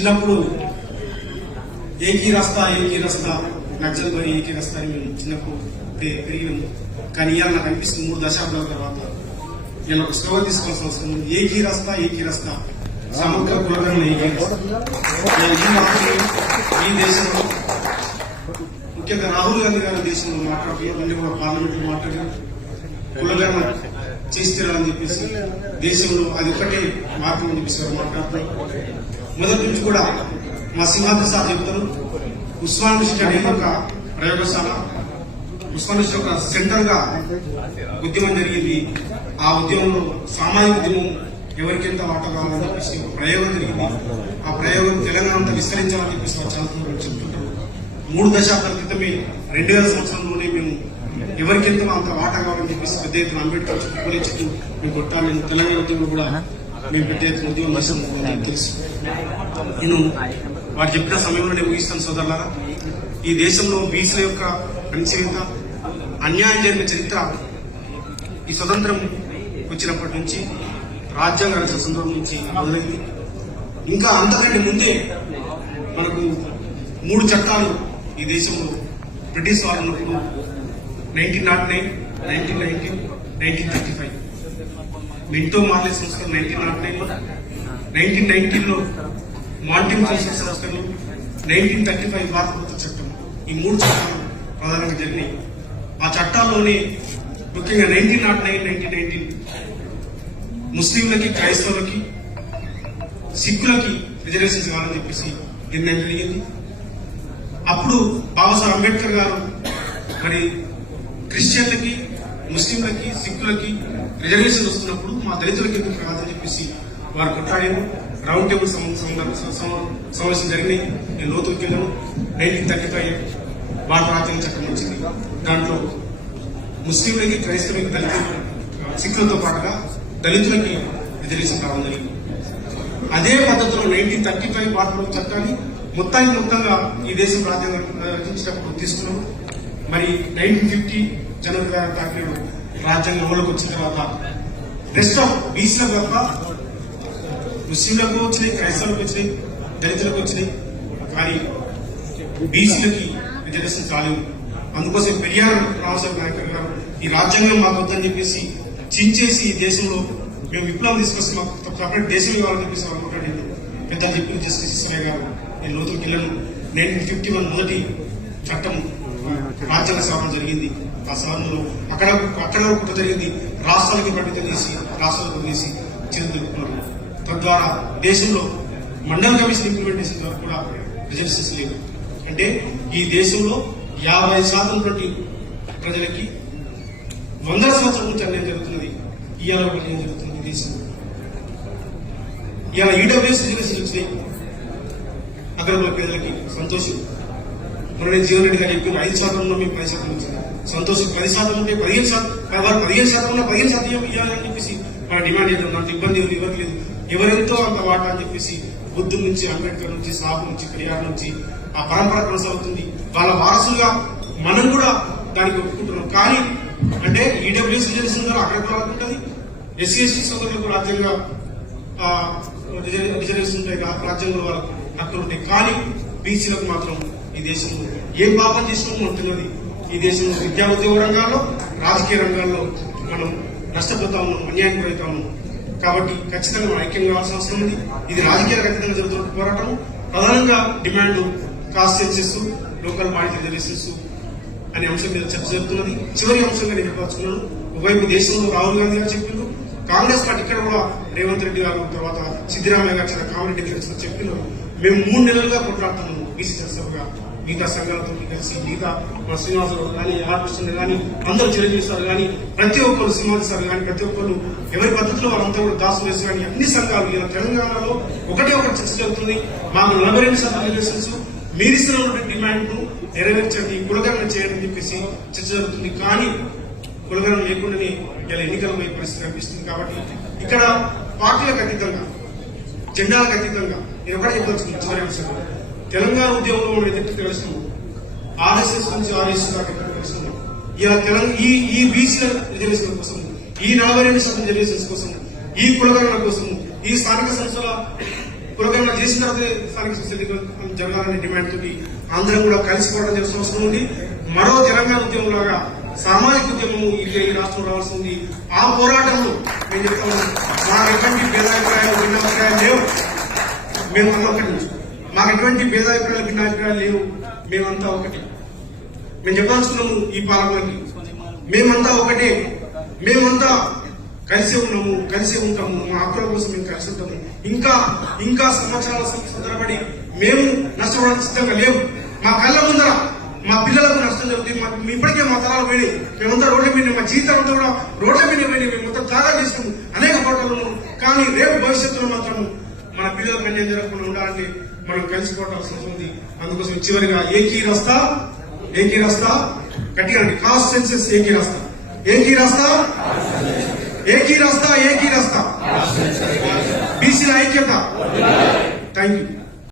చిన్నప్పుడు ఏకీ రస్తా నక్సల్ బరి ఏకీ రస్తా అని మేము చిన్నప్పుడు పెరిగినాము. కానీ ఇవాళ నాకు అనిపిస్తుంది 3 దశాబ్దాల తర్వాత నేను ఒక స్లోగన్ తీసుకోవాల్సిన అవసరం ఉంది. ఏకీ రస్తా సమగ్ర కులగణన ఈ దేశంలో ముఖ్యంగా రాహుల్ గాంధీ గారి దేశంలో మాట్లాడుతున్నారు, కూడా పార్లమెంట్ లో మాట్లాడారు. కులగణన చేస్తారని చెప్పేసి దేశంలో అది ఒక్కటే మార్గం అని చెప్పేసి మాట్లాడుతున్నారు. మొదటి నుంచి కూడా మా సింహాద్రి సార్ చెప్తారు, ఉస్మాన్ యూనివర్సిటీ అనేది ఒక ప్రయోగశాల, ఉస్మాన్ యూనివర్సిటీ ఒక సెంటర్ గా ఉద్యమం జరిగింది. ఆ ఉద్యమంలో సామాజిక ఉద్యమం ఎవరికెంత వాటా కావాలని చెప్పేసి ఒక ప్రయోగం జరిగింది. ఆ ప్రయోగం తెలంగాణ అంతా విస్తరించాలని చెప్పేసి చెప్తుంటారు. 3 దశాబ్దాల క్రితమే 2000 సంవత్సరంలోనే మేము ఎవరికెంత అంత వాటా కావాలని చెప్పేసి పెద్ద ఎత్తున అంబేద్కర్ చుట్టూ చుట్టూ మేము కొట్టాలి. తెలంగాణ ఉద్యమం కూడా మేము పెద్ద ఎత్తున ఉద్యమం చేస్తాం తెలుసు. నేను వారు చెప్పిన సమయంలోనే ముగిస్తాను సోదరులారా. ఈ దేశంలో బీసీల యొక్క అణచివేత, అన్యాయం జరిగిన చరిత్ర ఈ స్వతంత్రం వచ్చినప్పటి నుంచి, రాజ్యాంగ రచన సందర్భం నుంచి మొదలైంది. ఇంకా అంతకంటే ముందే మనకు 3 చట్టాలు ఈ దేశంలో బ్రిటిష్ వారు ఉన్నప్పుడు 1909, 1919, 1935 మింటో మార్లే సంస్కరణ 1909, 1919లో మాంటిన్ కన్స్టిట్యూషన్ సంస్కరణలు, 1935 భారత ప్రభుత్వ చట్టం. ఈ 3 చట్టాలు ప్రధానంగా జరిగినాయి. ఆ చట్టాల్లోనే ముఖ్యంగా 1909, 1919 ముస్లింలకి, క్రైస్తవులకి, సిక్కులకి రిజర్వేషన్స్ కావాలని చెప్పేసి నిర్ణయం జరిగింది. అప్పుడు బాబాసాహెబ్ అంబేద్కర్ గారు మరి క్రిస్టియన్లకి, ముస్లింలకి, సిక్కులకి రిజర్వేషన్ వస్తున్నప్పుడు మా దళితులకి ఎందుకు కాదని చెప్పేసి వారు కొట్లాడారు. రౌండ్ టేబుల్ సమావేశం జరిగినాయి. నేను లోతులకు వెళ్ళాను. 1935 భారత రాజ్యాంగ చట్టం వచ్చింది. దాంట్లో ముస్లింలకి, క్రైస్తవులకి, దళితులు, సిక్కులతో పాటుగా దళితులకి రిజర్వేషన్ కావడం జరిగింది. అదే పద్ధతిలో 1935 భారత ప్రభుత్వ చట్టాన్ని మొత్తంగా ఈ దేశం రాజ్యాంగం రచించేటప్పుడు తీసుకున్నాము. మరి 1950 జనవరి 27 రాజ్యాంగం అమలుకి వచ్చిన తర్వాత రెస్ట్ ఆఫ్ బీసీలకు తప్ప ముస్లింలకు వచ్చినాయి, క్రైస్తవులకు వచ్చినాయి, దళితులకు వచ్చినాయి. కానీ బీసీలకి రిజర్వేషన్ కాలేదు. అందుకోసం పెరియార్ రామసాహెబ్ నాయకర్ గారు ఈ రాజ్యాంగం మాకు వద్దని చెప్పేసి చించేసి ఈ దేశంలో మేము విప్లవం తీసుకొస్తే మాకు సపరేట్ దేశం ఇవ్వాలని చెప్పేసి అనుకుంటాడు. పెద్దలు చెప్పిన జస్టిస్ ఇస్రాయ్ గారు నేను లోతులకు వెళ్ళాను. 1951 మొదటి చట్టం రాజ్యాంగ సవరణ జరిగింది. ఆ సవరణలో అక్కడ కుట్ర జరిగింది. రాష్ట్రాలకి పరిమితం చేసి రాష్ట్రాలకు తీసి చేతులుకున్నారు. తద్వారా దేశంలో మండల్ కమిషన్ ఇంప్లిమెంటేషన్ ద్వారా కూడా రిజర్వేషన్స్ లేవు. అంటే ఈ దేశంలో 50% ప్రజలకి 100 సంవత్సరాల నుంచి అన్యాయం జరుగుతున్నది. ఇవాళ ఏం జరుగుతుంది ఈ దేశంలో? ఇవాళ ఈడబ్ల్యూఎస్ రిజర్వేషన్ వచ్చినాయి అగ్రకుల పేదలకి, సంతోషం. మన జీవన్ రెడ్డి గారు చెప్పిన 5% ఉన్నా మేము 10% వచ్చింది. సంతోషం. 10% ఉంటే 15%, వారు 15% ఉన్నా 15% ఇవ్వాలని చెప్పేసి మన డిమాండ్ చేద్దాం. దాంట్లో ఇబ్బంది ఇవ్వట్లేదు. ఎవరెంతో అంత వాటా అని చెప్పేసి బుద్ధుల నుంచి, అంబేద్కర్ నుంచి, సాబు నుంచి, పెరియార్ నుంచి ఆ పరంపర కొనసాగుతుంది. వాళ్ళ వారసులుగా మనం కూడా దానికి ఒప్పుకుంటున్నాం. కానీ అంటే ఈడబ్ల్యూఎస్ రిజర్వేషన్ ద్వారా అక్కడ ఉంటుంది, ఎస్సీ ఎస్టీ సోదరులకు రాజ్యాంగ రిజర్వేషన్ ఉంటాయి, రాజ్యాంగంలో వాళ్ళకు హక్కులు ఉంటాయి. కానీ బీసీలకు మాత్రం ఈ దేశంలో ఏం పాపం చేసుకోవడం ఉంటున్నది. ఈ దేశంలో విద్యా ఉద్యోగ రంగాల్లో, రాజకీయ రంగాల్లో మనం నష్టపోతా ఉన్నాం, అన్యాయం గురవుతా ఉన్నాం. కాబట్టి ఖచ్చితంగా మనం ఐక్యం కావాల్సిన అవసరం ఉంది. ఇది రాజకీయాలకు అతీతంగా జరుగుతున్న పోరాటం. ప్రధానంగా demand cost senses, local body reservations అనే అంశం మీద చర్చ జరుగుతున్నది. చివరి అంశంగా నేను చెప్పాల్సుకున్నాను. ఒకవైపు దేశంలో రాహుల్ గాంధీ గారు చెప్పిండ్రు, కాంగ్రెస్ పార్టీ ఇక్కడ కూడా రేవంత్ రెడ్డి గారు, తర్వాత సిద్దిరామయ్య గారు, కామిరెడ్డి గారు చెప్పినారు. మేము 3 నెలలుగా కొట్లాడుతున్నాము బీసీ చర్చగా, మిగతా సంఘాలతో కలిసి, మిగతా మా శ్రీనివాసరావు కానీ, ఆర్కృష్ణ కానీ, అందరూ చిరంజీవి సార్ కానీ, ప్రతి ఒక్కరు శ్రీనివాస సార్ కానీ, ప్రతి ఒక్కరు ఎవరి పద్ధతిలో వాళ్ళంతా కూడా దాసు వేసి కానీ అన్ని సంఘాలు ఇలా తెలంగాణలో ఒకటే ఒక చర్చ జరుగుతుంది. మాకు 42% రిజర్వేషన్స్, మీరు ఇస్తున్న డిమాండ్ ను నెరవేర్చండి, కులగణన చేయండి అని చెప్పేసి చర్చ జరుగుతుంది. కానీ కులగణన లేకుండానే ఇలా ఎన్నికల పరిస్థితి కనిపిస్తుంది. కాబట్టి ఇక్కడ పార్టీలకు అతీతంగా, జెండాలకు అతీతంగా నేను ఒకటే చెప్పదలుచుకున్నాను. చివరి అంశం, తెలంగాణ ఉద్యమంలో మనం ఎదుటి తెలుస్తున్నాం. ఆర్ఎస్ఎస్ నుంచి ఆర్ఎస్ఎస్ దాకా తెలుస్తున్నాం. ఇలా ఈ బీసీల రిజర్వేషన్ కోసం, ఈ 42% రిజర్వేషన్స్ కోసం, ఈ కులగణన కోసం, ఈ స్థానిక సంస్థల కులగణన చేసిన తర్వాత స్థానిక సంస్థల ఎన్నికలు జరగాలనే డిమాండ్ తోటి అందరం కూడా కలిసిపోవడం చేసిన అవసరం ఉంది. మరో తెలంగాణ ఉద్యమం లాగా సామాజిక ఉద్యమం ఈ రాష్ట్రం రావాల్సింది. ఆ పోరాటంలో మేము చెప్తాము, మాకు ఎటువంటి భేదాభిప్రాయాలు భిన్నాభిప్రాయాలు లేవు. మేము అన్న ఒకటి నుంచి మాకు ఎటువంటి భేదాభిప్రాయాలు భిన్నాభిప్రాయాలు లేవు. మేమంతా ఒకటి. మేము చెప్పాల్సుకున్నాము ఈ పాలకులకి, మేమంతా ఒకటే, మేమంతా కలిసి ఉన్నాము, కలిసి ఉంటాము, మా హక్కుల కోసం మేము కలిసి ఉంటాము. ఇంకా సంవత్సరాల సందర్భపడి మేము నష్టపడడానికి సిద్ధంగా లేవు. మా కళ్ళ ముందర మా పిల్లలకు నష్టం జరుగుతుంది. ఇప్పటికే మా తరాలు పోయినాయి. మేమంతా రోడ్ల మీద, మా జీవితాలంతా కూడా రోడ్ల మీద పోయినాయి. మేము మొత్తం త్యాగాలు చేసినాము, అనేక పోరాటాలు. కానీ రేపు భవిష్యత్తులో మాత్రం మన పిల్లలకు అన్యాయం జరగకుండా ఉండాలంటే మనం కలిసిపోవాల్సిన అవసరం ఉంది. అందుకోసం చివరిగా ఏకీ రాస్తా గట్టిగా కాస్ట్ సెన్సెస్ ఏకీ రాస్తా బీసీల ఐక్యత. Thank you.